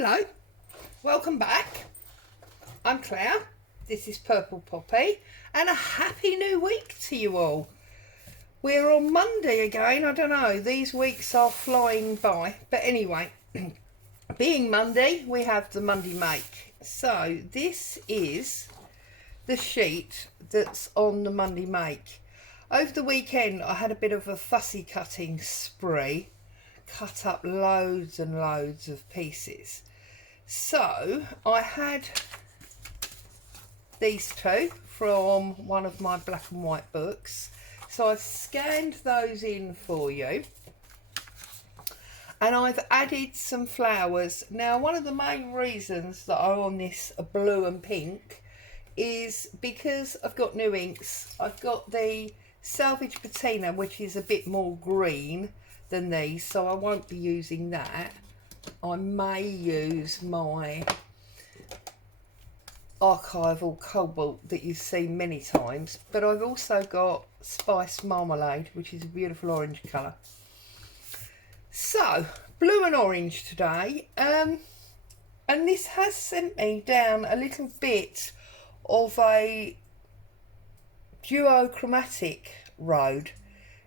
Hello, welcome back. I'm Claire, this is Purple Poppy, and a happy new week to you all. We're on Monday again. I don't know, these weeks are flying by, but anyway, being Monday, we have the Monday make. So this is the sheet that's on the Monday make. Over the weekend I had a bit of a fussy cutting spree, cut up loads and loads of pieces. So I had these two from one of my black and white books, so I've scanned those in for you, and I've added some flowers. Now, one of the main reasons that I'm on this blue and pink is because I've got new inks. I've got the Salvage Patina, which is a bit more green than these, so I won't be using that. I may use my archival cobalt that you've seen many times, but I've also got Spiced Marmalade, which is a beautiful orange colour. So blue and orange today, and this has sent me down a little bit of a duochromatic road.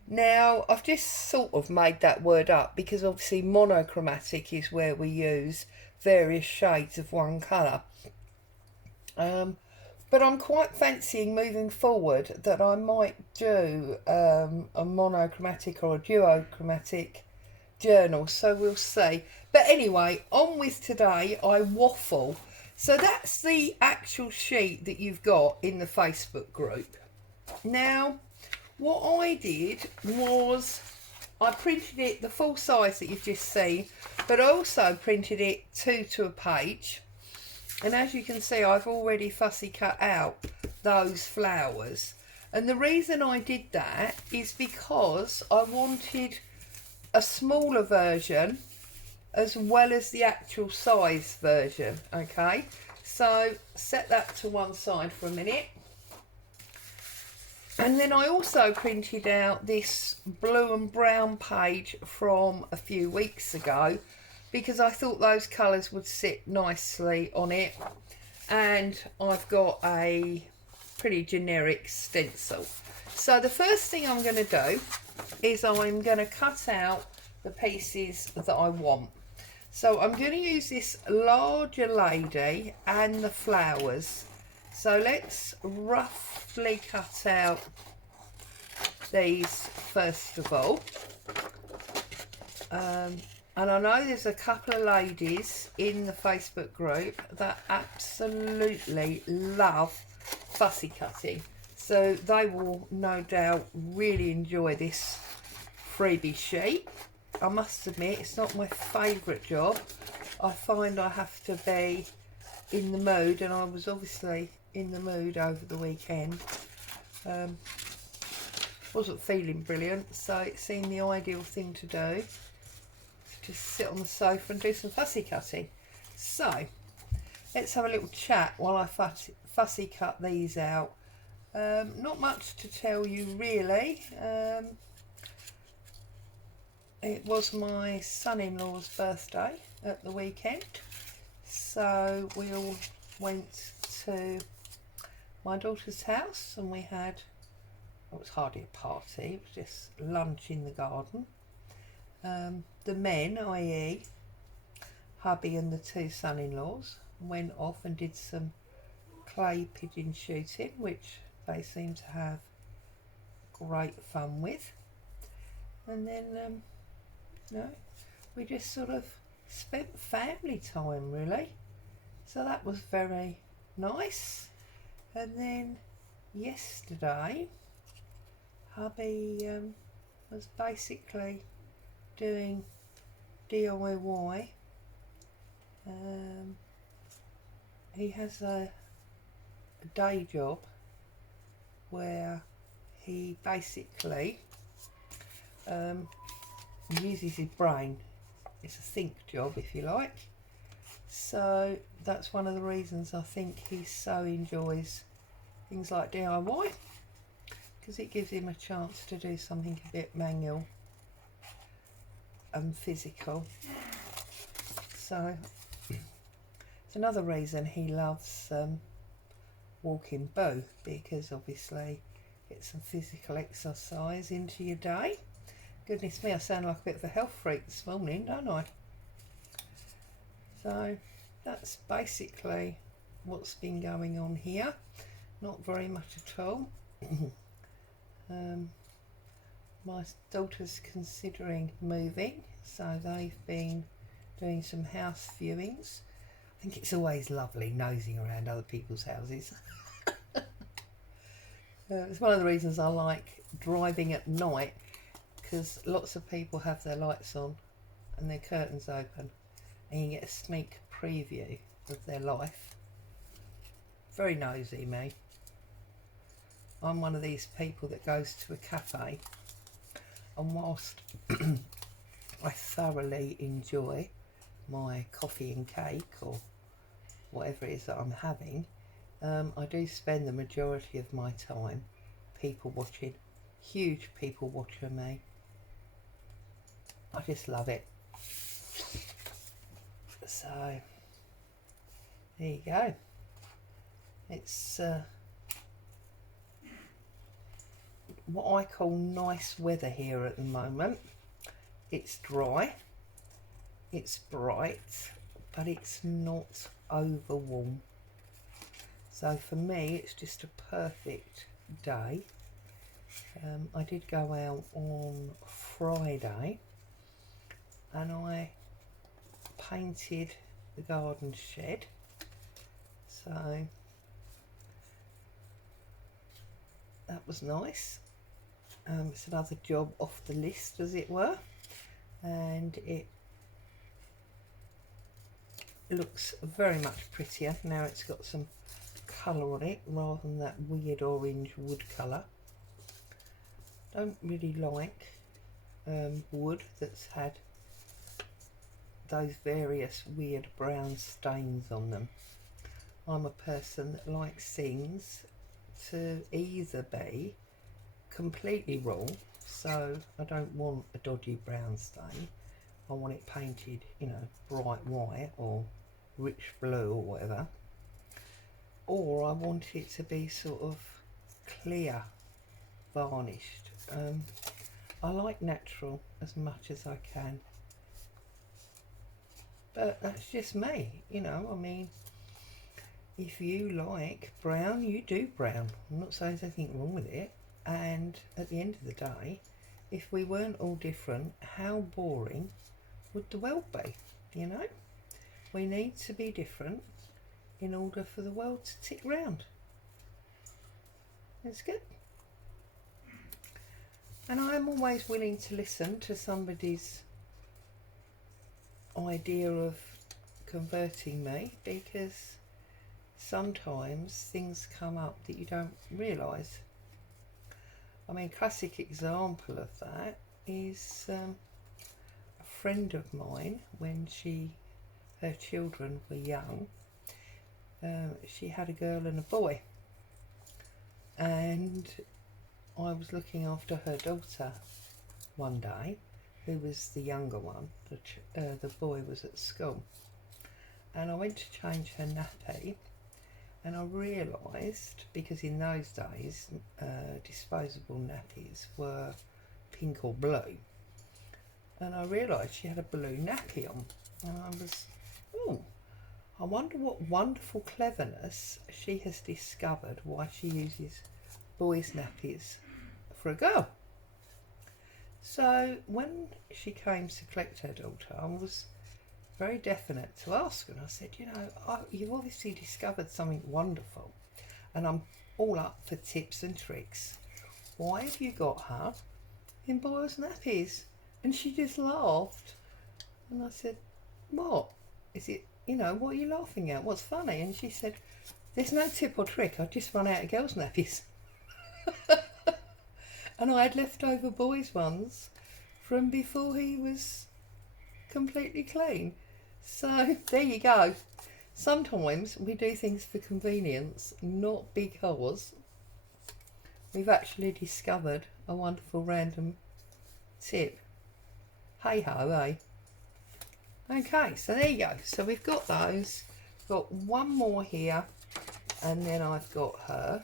Now, I've just sort of made that word up because obviously monochromatic is where we use various shades of one colour. But I'm quite fancying moving forward that I might do a monochromatic or a duochromatic journal, so we'll see. But anyway, on with today. I waffle. So that's the actual sheet that you've got in the Facebook group. Now, what I did was I printed it the full size that you've just seen, but I also printed it 2 to a page. And as you can see, I've already fussy cut out those flowers. And the reason I did that is because I wanted a smaller version as well as the actual size version. Okay, so set that to one side for a minute. And then I also printed out this blue and brown page from a few weeks ago because I thought those colours would sit nicely on it. And I've got a pretty generic stencil. So the first thing I'm going to do is I'm going to cut out the pieces that I want. So I'm going to use this larger lady and the flowers. So let's roughly cut out these first of all. And I know there's a couple of ladies in the Facebook group that absolutely love fussy cutting. So they will no doubt really enjoy this freebie sheet. I must admit, it's not my favourite job. I find I have to be in the mood, and I was obviously in the mood over the weekend. Wasn't feeling brilliant, so it seemed the ideal thing to do, just sit on the sofa and do some fussy cutting. So let's have a little chat while I fussy cut these out. Not much to tell you really. It was my son-in-law's birthday at the weekend, so we all went to my daughter's house and we had, well, it was hardly a party, it was just lunch in the garden. The men, i.e. hubby and the two son-in-laws, went off and did some clay pigeon shooting, which they seem to have great fun with. And then we just sort of spent family time really, so that was very nice. And then yesterday hubby was basically doing DIY. He has a day job where he basically uses his brain. It's a think job, if you like. So that's one of the reasons I think he so enjoys things like DIY, because it gives him a chance to do something a bit manual and physical. So It's another reason he loves walking Boo, because obviously get some physical exercise into your day. Goodness me, I sound like a bit of a health freak this morning, don't I? So that's basically what's been going on here. Not very much at all. My daughter's considering moving, so they've been doing some house viewings. I think it's always lovely nosing around other people's houses. It's one of the reasons I like driving at night, because lots of people have their lights on and their curtains open, and you get a sneak preview of their life. Very nosy, me. I'm one of these people that goes to a cafe, and whilst I thoroughly enjoy my coffee and cake or whatever it is that I'm having, I do spend the majority of my time people watching. Huge people watcher me. I just love it. So there you go. It's what I call nice weather here at the moment. It's dry, it's bright, but it's not over warm. So for me, it's just a perfect day. I did go out on Friday and I painted the garden shed. So that was nice. It's another job off the list, as it were, and it looks very much prettier now. It's got some colour on it rather than that weird orange wood colour. Don't really like wood that's had those various weird brown stains on them. I'm a person that likes things to either be completely raw, so I don't want a dodgy brown stain. I want it painted, you know, bright white or rich blue or whatever, or I want it to be sort of clear varnished. I like natural as much as I can, but that's just me, you know. I mean, if you like brown, you do brown. I'm not saying there's anything wrong with it. And at the end of the day, if we weren't all different, how boring would the world be? You know, we need to be different in order for the world to tick round. That's good. And I am always willing to listen to somebody's idea of converting me, because sometimes things come up that you don't realise. I mean, classic example of that is a friend of mine, when her children were young, she had a girl and a boy, and I was looking after her daughter one day, who was the younger one. The boy was at school, and I went to change her nappy, and I realised, because in those days disposable nappies were pink or blue, and I realised she had a blue nappy on, and I was, oh, I wonder what wonderful cleverness she has discovered why she uses boys' nappies for a girl. So when she came to collect her daughter, I was very definite to ask her, and I said, you know, you've obviously discovered something wonderful, and I'm all up for tips and tricks. Why have you got her in boys' nappies? And she just laughed, and I said, what is it, you know, what are you laughing at, what's funny? And she said, there's no tip or trick, I just run out of girls' nappies. And I had leftover boys' ones from before he was completely clean. So there you go. Sometimes we do things for convenience, not because we've actually discovered a wonderful random tip. Hey ho, eh? Okay, so there you go. So we've got those. Got one more here, and then I've got her.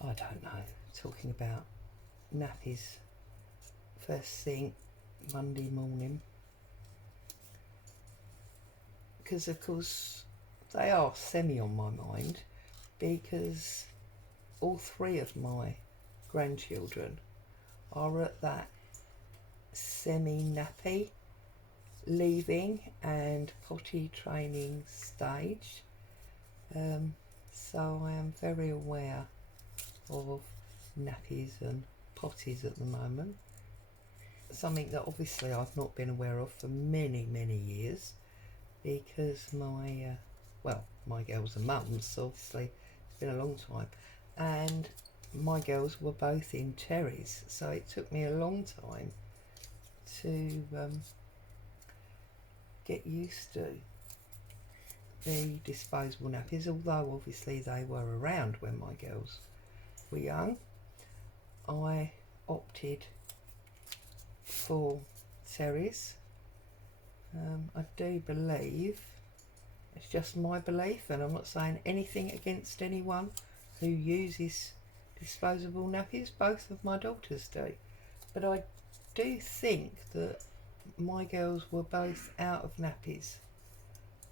I don't know, talking about nappies first thing Monday morning, because of course they are semi on my mind, because all three of my grandchildren are at that semi nappy leaving and potty training stage, so I am very aware of nappies and potties at the moment, something that obviously I've not been aware of for many years, because my my girls are mums, so obviously it's been a long time, and my girls were both in cherries, so it took me a long time to get used to the disposable nappies, although obviously they were around when my girls were young. I opted for cherries. I do believe, it's just my belief, and I'm not saying anything against anyone who uses disposable nappies, both of my daughters do, but I do think that my girls were both out of nappies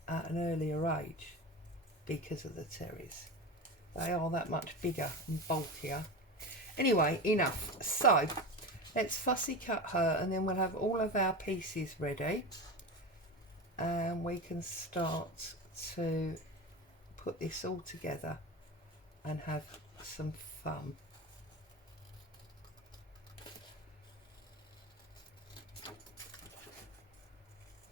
at an earlier age because of the terriers. They are that much bigger and bulkier. Anyway, enough. So let's fussy cut her, and then we'll have all of our pieces ready, and we can start to put this all together and have some fun.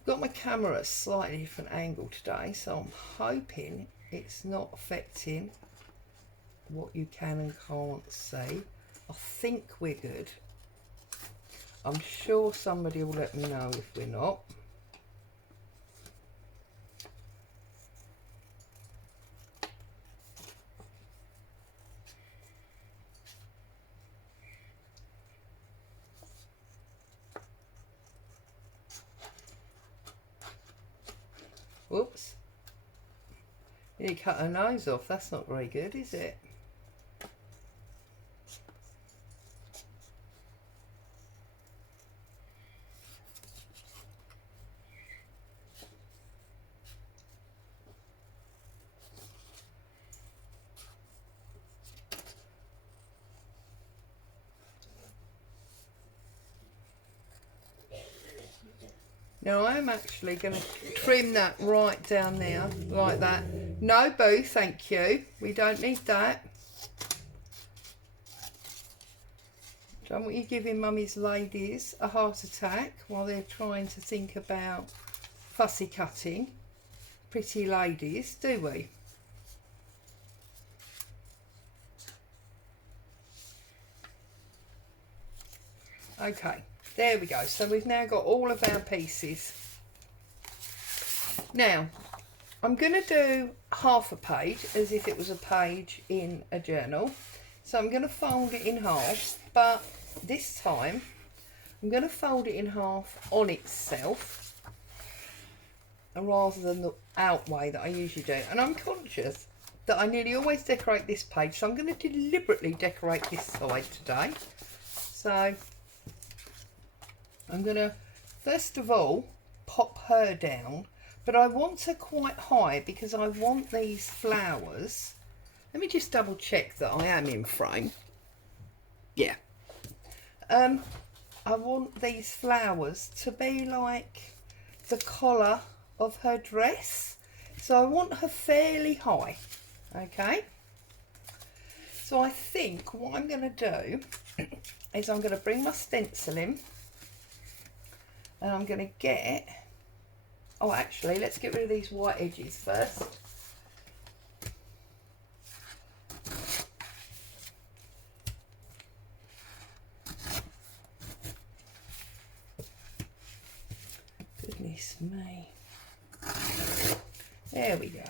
Got my camera at a slightly different angle today, so I'm hoping it's not affecting what you can and can't see. I think we're good. I'm sure somebody will let me know if we're not. Whoops. You cut her nose off. That's not very good, is it? Now I'm actually going to trim that right down there, like that. No, Boo, thank you. We don't need that. Don't want you giving Mummy's ladies a heart attack while they're trying to think about fussy cutting. Pretty ladies, do we? Okay. There we go. So we've now got all of our pieces. Now, I'm going to do half a page as if it was a page in a journal. So I'm going to fold it in half, but this time I'm going to fold it in half on itself rather than the out way that I usually do. And I'm conscious that I nearly always decorate this page, so I'm going to deliberately decorate this side today. So I'm going to, first of all, pop her down, but I want her quite high because I want these flowers. Let me just double check that I am in frame. Yeah. I want these flowers to be like the collar of her dress. So I want her fairly high. Okay. So I think what I'm going to do is I'm going to bring my stenciling. And I'm going to get, oh actually let's get rid of these white edges first. Goodness me. There we go.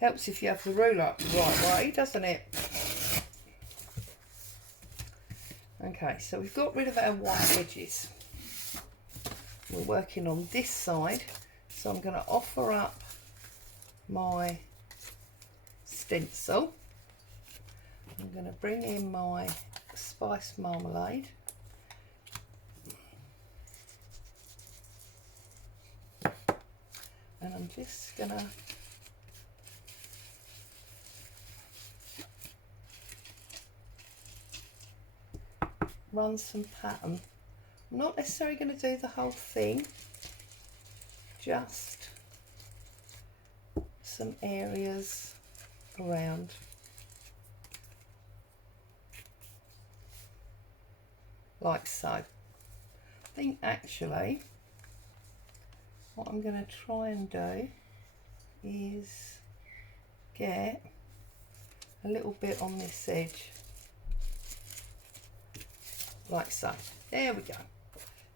Helps if you have the ruler up the right way, doesn't it? Okay, so we've got rid of our white edges. we're working on this side, so I'm going to offer up my stencil. I'm going to bring in my spice marmalade. And I'm just going to run some pattern. I'm not necessarily going to do the whole thing, just some areas around. Like so. I think actually what I'm going to try and do is get a little bit on this edge, like so. There we go.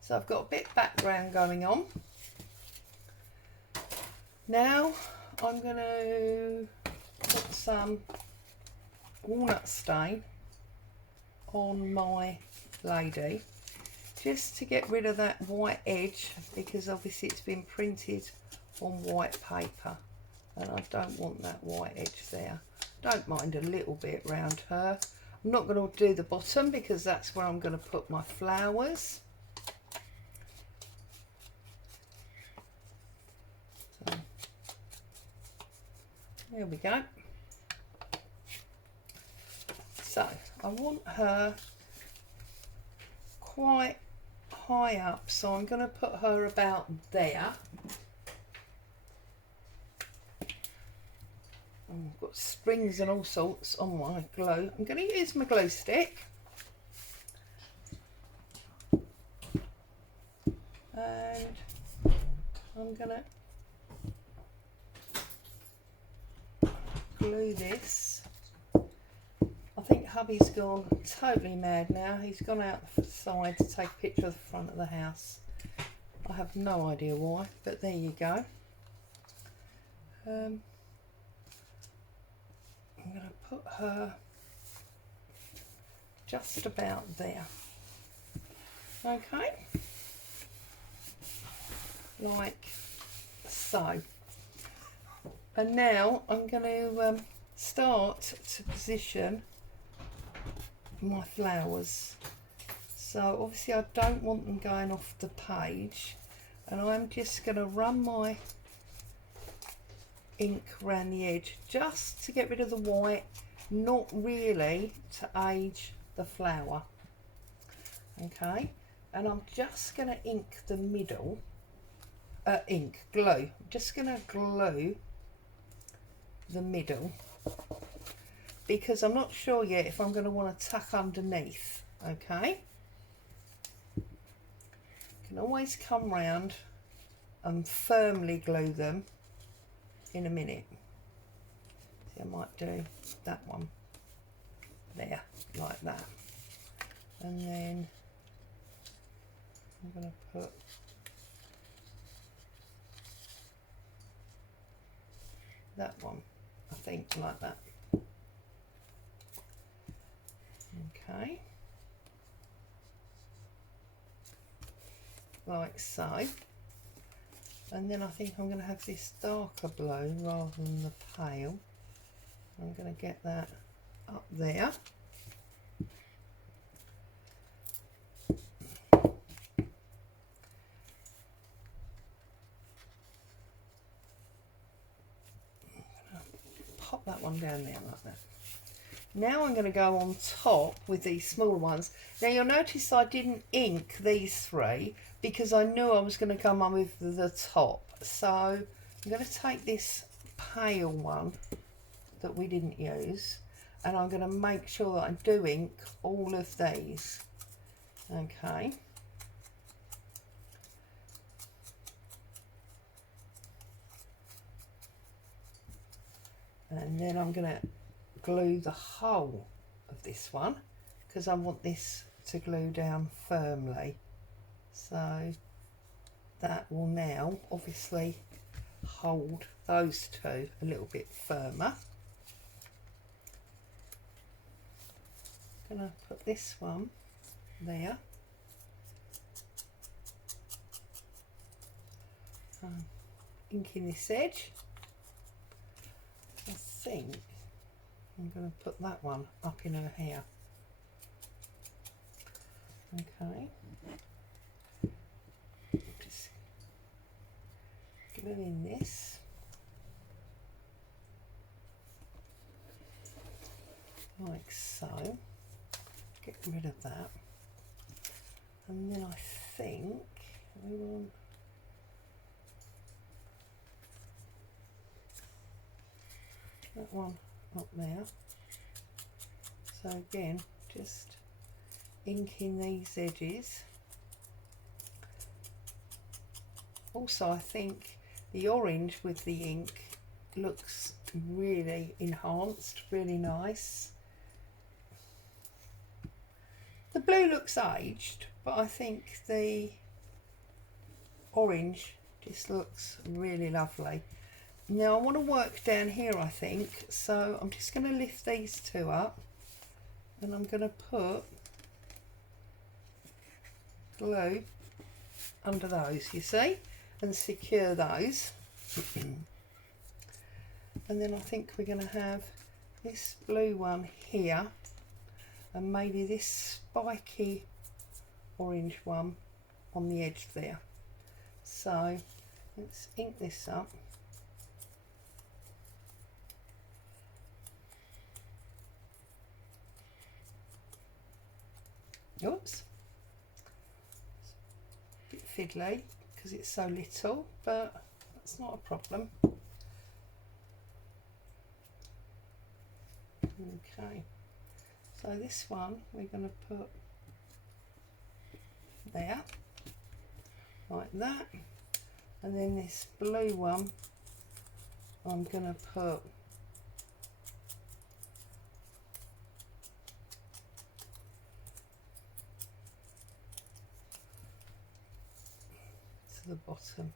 So I've got a bit of background going on. Now I'm going to put some walnut stain on my lady, just to get rid of that white edge, because obviously it's been printed on white paper and I don't want that white edge there. Don't mind a little bit around her. I'm not going to do the bottom because that's where I'm going to put my flowers. So, there we go. So I want her quite high up, so I'm going to put her about there. I've got strings and all sorts on my glue. I'm going to use my glue stick, and I'm going to glue this. I think hubby's gone totally mad now. He's gone out the side to take a picture of the front of the house. I have no idea why, but there you go. I'm going to put her just about there. Okay, like so. And now I'm going to start to position my flowers. So obviously I don't want them going off the page, and I'm just going to run my ink around the edge just to get rid of the white, not really to age the flower. Okay, and I'm just going to ink the middle, glue. I'm just going to glue the middle, because I'm not sure yet if I'm going to want to tuck underneath. Okay, can always come round and firmly glue them in a minute. See, I might do that one there, like that, and then I'm going to put that one, I think, like that. Okay, like so. And then I think I'm going to have this darker blue rather than the pale. I'm going to get that up there. Pop that one down there like that. Now I'm going to go on top with these smaller ones. Now you'll notice I didn't ink these three because I knew I was going to come on with the top. So I'm going to take this pale one that we didn't use, and I'm going to make sure that I do ink all of these. Okay. And then I'm going to glue the whole of this one because I want this to glue down firmly. So that will now obviously hold those two a little bit firmer. I'm going to put this one there. So inking this edge. I think I'm going to put that one up in her hair. Okay. Just glue in this. Like so. Get rid of that. And then I think we want that one up there. So again, just inking these edges. Also, I think the orange with the ink looks really enhanced, really nice. The blue looks aged, but I think the orange just looks really lovely. Now I want to work down here, I think, so I'm just going to lift these two up and I'm going to put glue under those, you see, and secure those. And then I think we're going to have this blue one here and maybe this spiky orange one on the edge there. So let's ink this up. Oops, a bit fiddly because it's so little, but that's not a problem. Okay, so this one we're going to put there, like that, and then this blue one I'm going to put to the bottom,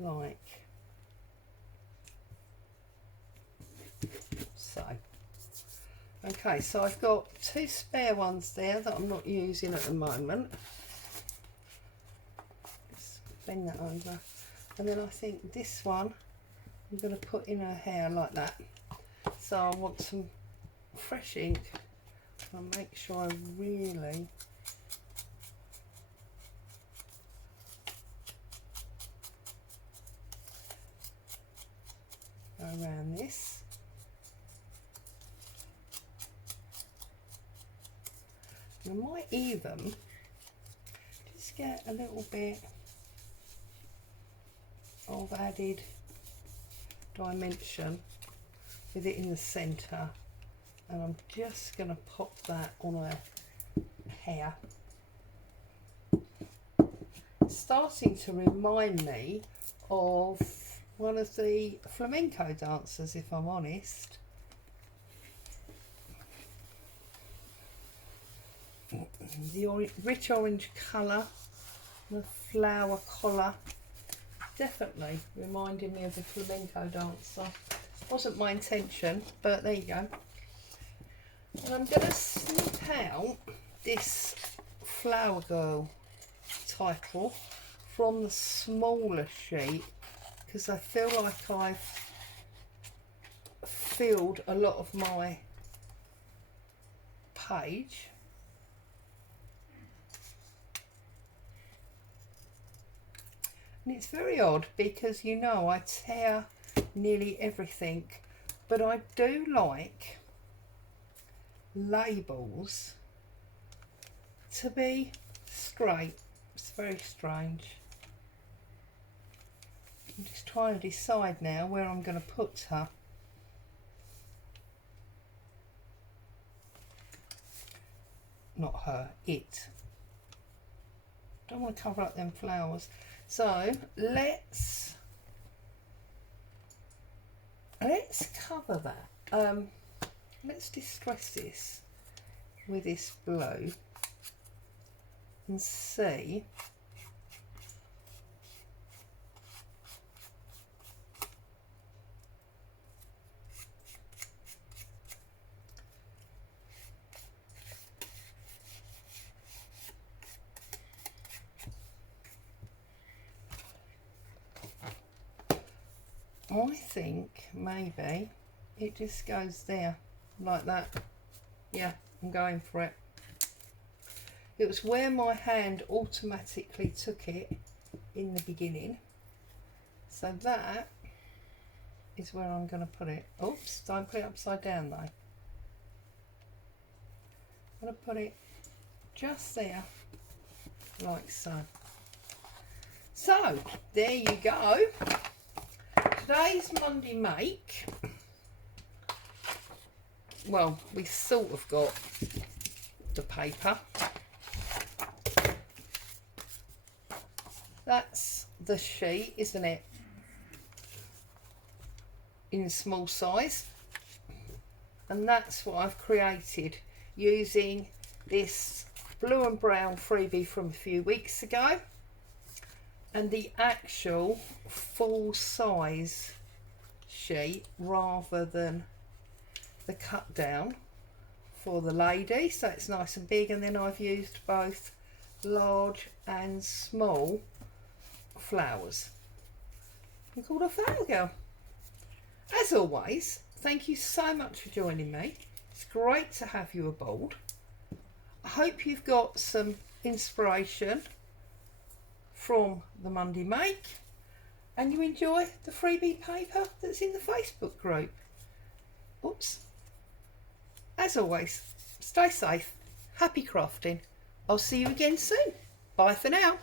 like so. Okay, so I've got two spare ones there that I'm not using at the moment. Just bend that over, and then I think this one I'm going to put in her hair like that. So I want some fresh ink and make sure I really go around this. I might even just get a little bit of added dimension with it in the centre, and I'm just going to pop that on her hair. It's starting to remind me of one of the flamenco dancers, if I'm honest. The rich orange colour, the flower collar, definitely reminded me of the flamenco dancer. Wasn't my intention, but there you go. And I'm going to snip out this Flower Girl title from the smaller sheet because I feel like I've filled a lot of my page. And it's very odd because, you know, I tear nearly everything, but I do like labels to be straight. It's very strange. I'm just trying to decide now where I'm going to put her. Not her, it. Don't want to cover up them flowers. So let's cover that. Let's distress this with this blue and see I think maybe it just goes there like that. Yeah, I'm going for it. It was where my hand automatically took it in the beginning. So that is where I'm going to put it. Oops, don't put it upside down though. I'm going to put it just there, like so. So, there you go. Today's Monday make. Well, we sort of got the paper. That's the sheet, isn't it? In small size. And that's what I've created using this blue and brown freebie from a few weeks ago. And the actual full size sheet rather than the cut down for the lady, so it's nice and big. And then I've used both large and small flowers. I'm called a flower girl. As always, thank you so much for joining me. It's great to have you aboard. I hope you've got some inspiration from the Monday make and you enjoy the freebie paper that's in the Facebook group. Oops. As always, stay safe, happy crafting. I'll see you again soon. Bye for now.